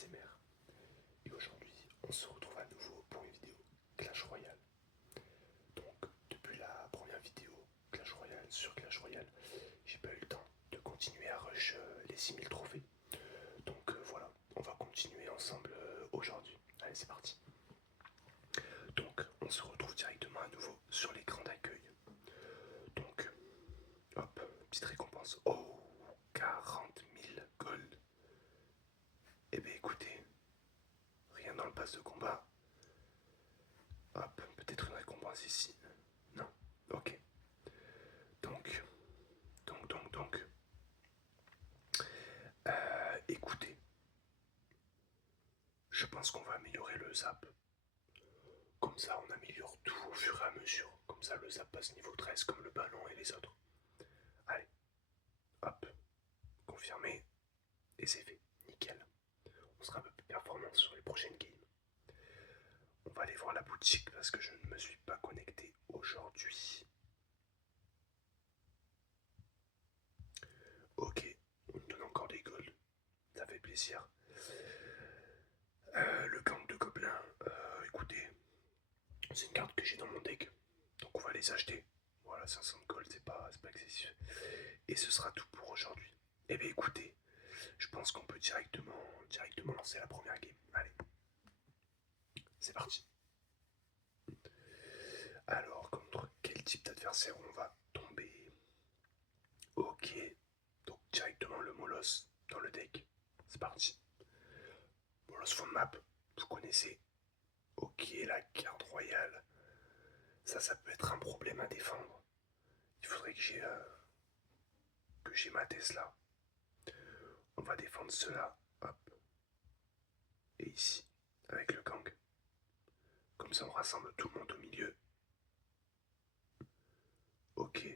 ASMR. Et aujourd'hui, on se retrouve à nouveau pour une vidéo Clash Royale. Donc, depuis la première vidéo Clash Royale sur Clash Royale, j'ai pas eu le temps de continuer à rush les 6000 trophées. Donc voilà, on va continuer ensemble aujourd'hui. Allez, c'est parti. Donc, on se retrouve directement à nouveau sur l'écran d'accueil. Donc, hop, petite récompense. Oh, 40 000 gold. Eh bien écoutez, rien dans le pass de combat. Hop, peut-être une récompense ici. Non, ok. Donc, donc. Écoutez, je pense qu'on va améliorer le zap. Comme ça, on améliore tout au fur et à mesure. Comme ça, le zap passe niveau 13 comme le ballon et les autres. Allez, hop, confirmé. Et c'est fait, nickel. On sera un peu plus performant sur les prochaines games. On va aller voir la boutique parce que je ne me suis pas connecté aujourd'hui. Ok, on nous donne encore des golds. Ça fait plaisir. Le gang de gobelins, écoutez, c'est une carte que j'ai dans mon deck. Donc on va les acheter. Voilà, 500 gold, c'est pas excessif. Et ce sera tout pour aujourd'hui. Eh bien écoutez, je pense qu'on peut directement lancer la première game. Allez, c'est parti. Alors, contre quel type d'adversaire on va tomber? Ok, donc directement le Molos dans le deck. C'est parti. Molos fond map, vous connaissez. Ok, la carte royale. Ça peut être un problème à défendre. Il faudrait que j'ai ma Tesla. On va défendre cela. Hop. Et ici, avec le gang. Comme ça, on rassemble tout le monde au milieu. Ok.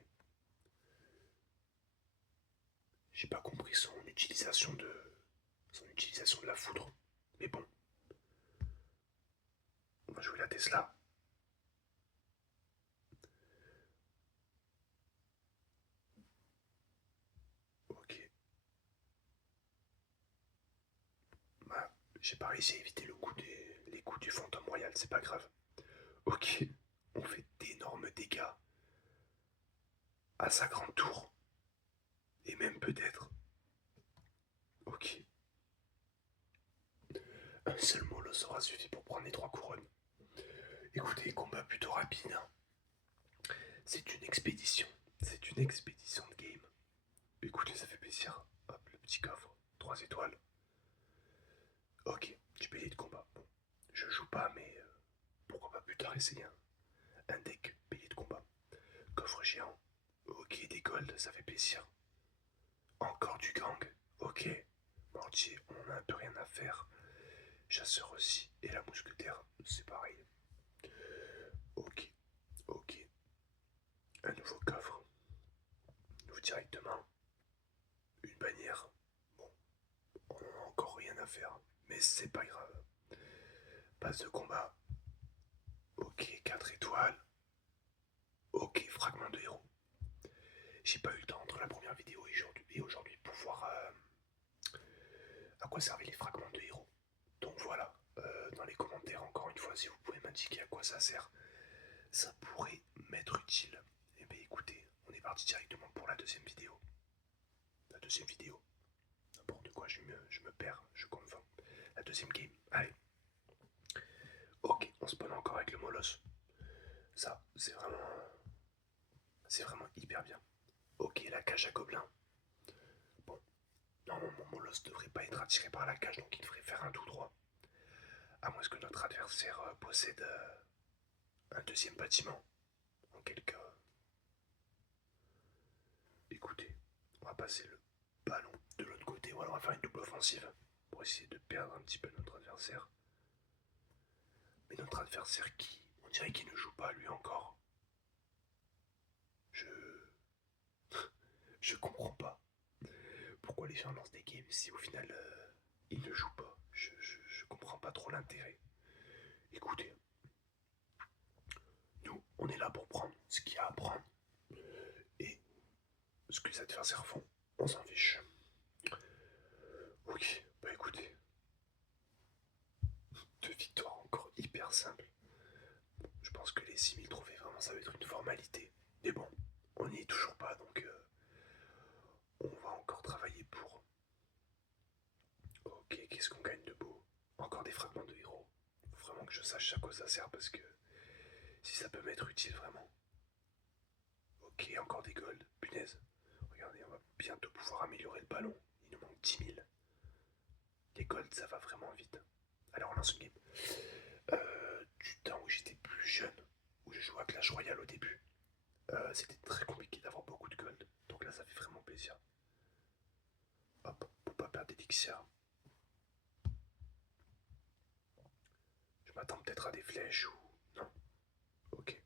J'ai pas compris son utilisation de la foudre. Mais bon. On va jouer la Tesla. Ok. Bah, j'ai pas réussi à éviter les coups du fantôme royal, c'est pas grave. Ok. On fait d'énormes dégâts à sa grande tour. Et même peut-être. Ok. Un seul molosse aura suffi pour prendre les 3 couronnes. Écoutez, combat plutôt rapide. Hein. C'est une expédition. C'est une expédition de game. Écoutez, ça fait plaisir. Hop, le petit coffre. 3 étoiles. Ok, du payé de combat. Bon, je joue pas, mais pourquoi pas plus tard essayer un deck payé de combat. Coffre géant. Ok, des golds, ça fait plaisir. Encore du gang. Ok. Mortier, on a un peu rien à faire. Chasseur aussi. Et la mousquetaire, c'est pareil. Ok, ok. Un nouveau coffre. Nous directement. Une bannière. Bon, on n'a encore rien à faire. Mais c'est pas grave. Passe de combat. Ok, 4 étoiles. Ok, fragment de héros. J'ai pas eu le temps entre la première vidéo et aujourd'hui pour voir à quoi servaient les fragments de héros. Donc voilà, dans les commentaires encore une fois si vous pouvez m'indiquer à quoi ça sert, ça pourrait m'être utile. Et bien écoutez, on est parti directement pour la deuxième vidéo. La deuxième vidéo. N'importe quoi, je me perds, je confonds. La deuxième game, allez. Ok, on spawn encore avec le Molos. Ça, c'est vraiment hyper bien. Ok, la cage à gobelins. Bon, normalement mon Molos devrait pas être attiré par la cage, donc il devrait faire un tout droit. À moins que notre adversaire possède un deuxième bâtiment. En quel cas, écoutez, on va passer le ballon de l'autre côté. Ou alors on va faire une double offensive pour essayer de perdre un petit peu notre adversaire. Mais notre adversaire on dirait qu'il ne joue pas lui encore. Je... je comprends pas. Pourquoi les gens lancent des games si au final ils ne jouent pas. Je comprends pas trop l'intérêt. Écoutez, nous on est là pour prendre ce qu'il y a à prendre. Et ce que les adversaires font, on s'en fiche. Ok, bah écoutez, fragments de héros. Faut vraiment que je sache à quoi ça sert parce que si ça peut m'être utile vraiment. Ok, encore des golds. Punaise. Regardez, on va bientôt pouvoir améliorer le ballon. Il nous manque 10 000. Les golds, ça va vraiment vite. Alors on lance une game. Du temps où j'étais plus jeune, où je jouais à Clash Royale au début, c'était très compliqué d'avoir beaucoup de gold. Donc là, ça fait vraiment plaisir. Hop, pour pas perdre d'élixir. Je m'attends peut-être à des flèches ou... Non. Ok.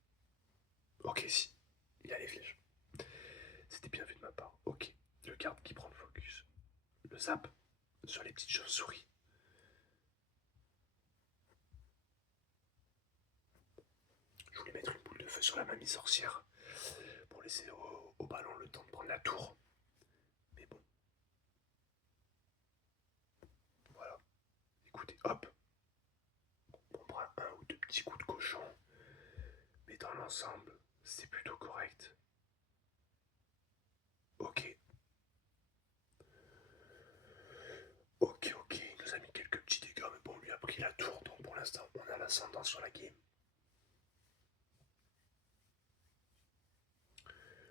Ok, si. Il y a les flèches. C'était bien vu de ma part. Ok. Le garde qui prend le focus. Le zap sur les petites chauves-souris. Je voulais mettre une boule de feu sur la mamie sorcière pour laisser au ballon le temps de prendre la tour. Mais bon. Voilà. Écoutez, hop. On prend un ou deux petits coups de cochon. Mais dans l'ensemble, c'est plutôt correct. Ok. Ok, il nous a mis quelques petits dégâts, mais bon, on lui a pris la tour, donc pour l'instant, on a l'ascendant sur la game.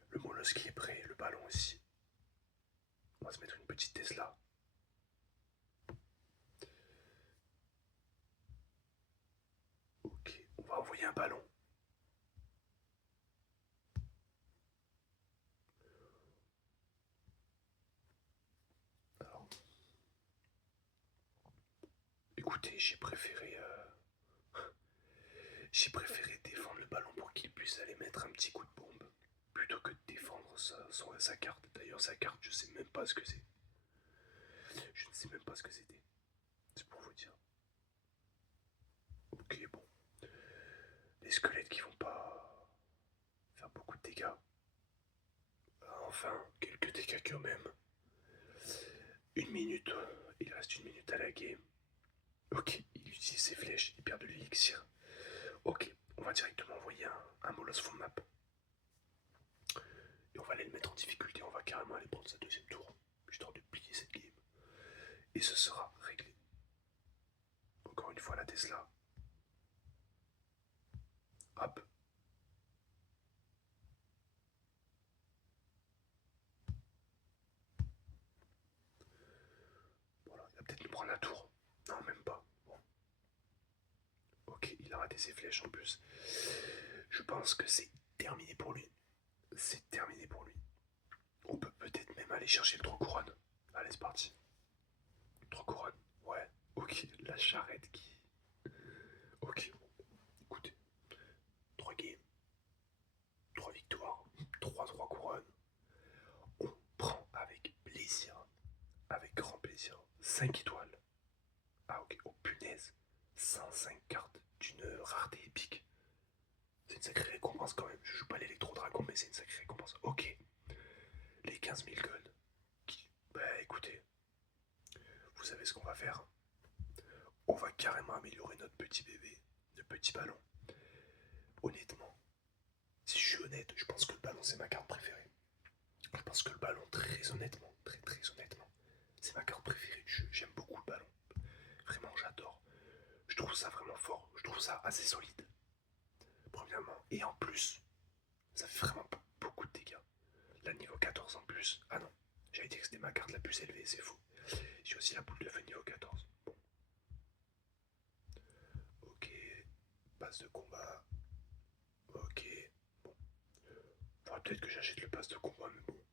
Le molosse qui est prêt, le ballon aussi. On va se mettre une petite Tesla. Ok, on va envoyer un ballon. Alors, écoutez, j'ai préféré défendre le ballon pour qu'il puisse aller mettre un petit coup de bombe plutôt que de défendre sa carte. D'ailleurs, sa carte, je sais même pas ce que c'est. Je ne sais même pas ce que c'était. C'est pour vous dire. Ok, bon. Les squelettes qui vont pas faire beaucoup de dégâts. Enfin, quelques dégâts quand même. Une minute. Il reste une minute à la game. Ok, il utilise ses flèches, il perd de l'élixir. Ok, on va directement envoyer un Molos fond map. Et on va aller le mettre en difficulté, on va carrément aller prendre sa deuxième tour, histoire de plier cette game. Et ce sera réglé. Encore une fois la Tesla. Hop. Voilà, il va peut-être nous prendre la tour. Non, même pas. Bon. Ok, il a raté ses flèches en plus. Je pense que c'est terminé pour lui. C'est terminé pour lui. On peut peut-être même aller chercher le 3 couronnes. Allez, c'est parti. 3 couronnes. Ouais. Ok, la charrette qui... Ok, écoutez. 3 games. 3 victoires. 3 couronnes. On prend avec plaisir. Avec grand plaisir. 5 étoiles. Ah ok, oh punaise. 105 cartes d'une rareté épique. C'est une sacrée récompense quand même. Je joue pas l'électro-dragon, mais c'est une sacrée récompense. Ok. Les 15 000 gold. Bah écoutez, vous savez ce qu'on va faire. On va carrément améliorer notre petit bébé, notre petit ballon. Honnêtement, si je suis honnête, je pense que le ballon c'est ma carte préférée. Je pense que le ballon, très honnêtement, très honnêtement, c'est ma carte préférée du jeu. J'aime beaucoup le ballon. Vraiment, j'adore. Je trouve ça vraiment fort. Je trouve ça assez solide. Premièrement. Et en plus, ça fait vraiment beaucoup de dégâts. Là, niveau 14 en plus. Ah non, j'avais dit que c'était ma carte la plus élevée, c'est fou. J'ai aussi la boule de feu niveau 14. Bon. Ok. Passe de combat. Ok. Bon. Faudrait peut-être que j'achète le pass de combat, mais bon.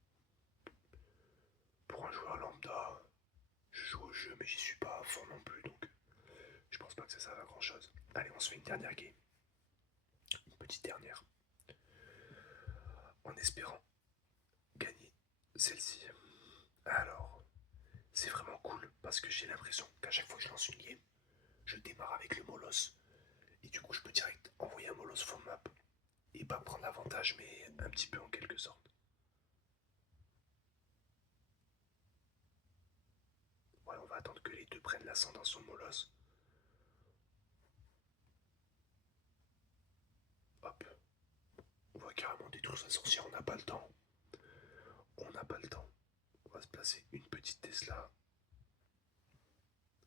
Pour un joueur lambda, je joue au jeu, mais j'y suis pas à fond non plus, donc je pense pas que ça serve à grand chose. Allez, on se fait une dernière game. Une petite dernière. En espérant gagner celle-ci. Alors, c'est vraiment cool parce que j'ai l'impression qu'à chaque fois que je lance une game, je démarre avec le Molos. Et du coup, je peux direct envoyer un Molos full map. Et pas prendre l'avantage, mais un petit peu en quelque sorte. Voilà, on va attendre que les deux prennent l'ascendant sur le Molos. Hop. On va carrément détruire sa sorcière, on n'a pas le temps. On n'a pas le temps. On va se placer une petite Tesla.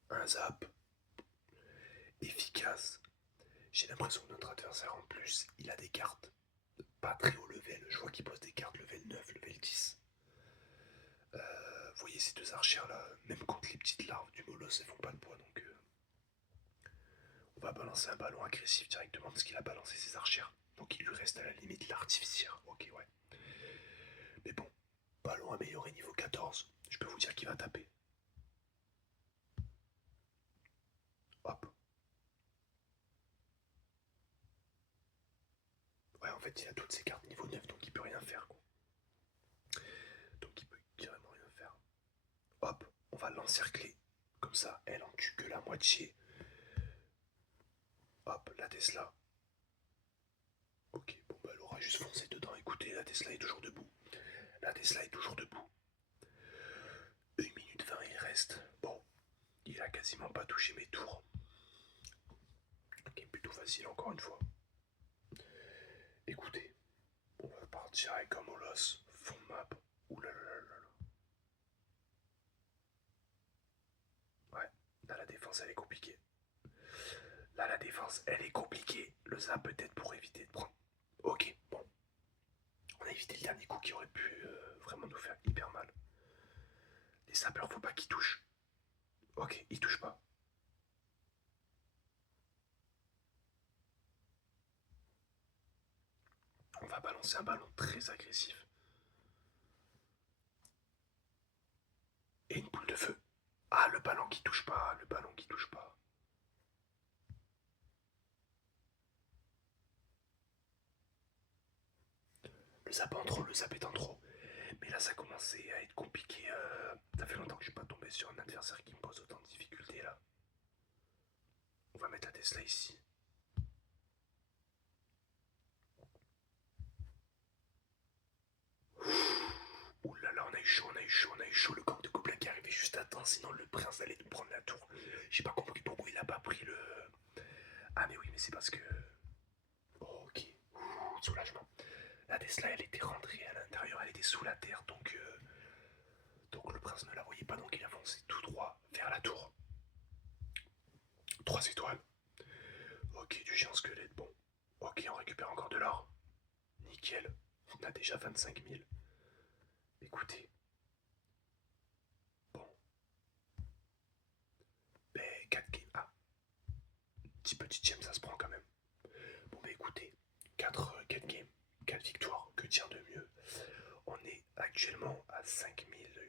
Un zap. efficace. J'ai l'impression que notre adversaire en plus, il a des cartes pas très haut level. Je vois qu'il pose des cartes level 9, level 10. Vous voyez ces deux archères là, même contre les petites larves du molosse, elles font pas le poids, donc on va balancer un ballon agressif directement parce qu'il a balancé ses archères. Donc il lui reste à la limite l'artificière. Ok, ouais. Mais bon, ballon amélioré niveau 14. Je peux vous dire qu'il va taper. Hop. Ouais, en fait, il a toutes ses cartes niveau 9, donc il peut rien faire, quoi. Donc il peut carrément rien faire. Hop, on va l'encercler. Comme ça, elle en tue que la moitié. Hop, la Tesla. Ok, bon bah elle aura juste foncé dedans. Écoutez, la Tesla est toujours debout. La Tesla est toujours debout. 1 minute 20 il reste. Bon, il a quasiment pas touché mes tours. Ok, plutôt facile encore une fois. Écoutez, on va partir avec un molosse. Fond map. Ouh là là là là. Ouais, là la défense elle est compliquée. Là la défense elle est compliquée. Le zap peut-être pour éviter de prendre. Ok, bon. On a évité le dernier coup qui aurait pu vraiment nous faire hyper mal. Les sapeurs faut pas qu'ils touchent. Ok, ils touchent pas. On va balancer un ballon très agressif. Et une boule de feu. Ah, le ballon qui touche pas, le ballon qui touche pas. Le zap en trop, le zap est en trop. Mais là, ça commençait à être compliqué. Ça fait longtemps que je suis pas tombé sur un adversaire qui me pose autant de difficultés là. On va mettre la Tesla ici. Ouh là là, on a eu chaud, on a eu chaud, on a eu chaud. Le gang de gobelins qui arrivait juste à temps, sinon le prince allait nous prendre la tour. J'ai pas compris pourquoi il a pas pris le. Ah, mais oui, mais c'est parce que. Oh, ok, ouh, soulagement. La Tesla, elle était rentrée à l'intérieur, elle était sous la terre, donc le prince ne la voyait pas, donc il a foncé tout droit vers la tour. 3 étoiles. Ok, du géant squelette, bon. Ok, on récupère encore de l'or. Nickel. On a déjà 25 000. Écoutez. Bon. Ben, 4 games. Ah, petit gem, ça se prend quand même. Bon, ben écoutez. 4 games. 4 victoires. Que dire de mieux? On est actuellement à 5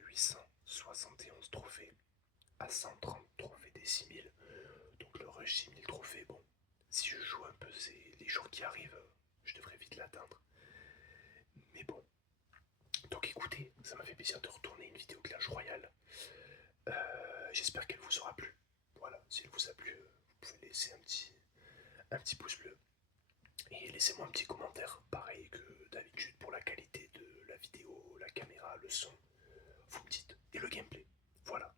871 trophées. À 130 trophées des 6 000. Donc le rush 6 000 trophées, bon. Si je joue un peu les jours qui arrivent, je devrais vite l'atteindre. Mais bon. Donc écoutez, ça m'a fait plaisir de retourner une vidéo Clash Royale. J'espère qu'elle vous aura plu. Voilà, si elle vous a plu, vous pouvez laisser un petit pouce bleu. Et laissez-moi un petit commentaire, pareil que d'habitude pour la qualité de la vidéo, la caméra, le son. Vous me dites. Et le gameplay. Voilà.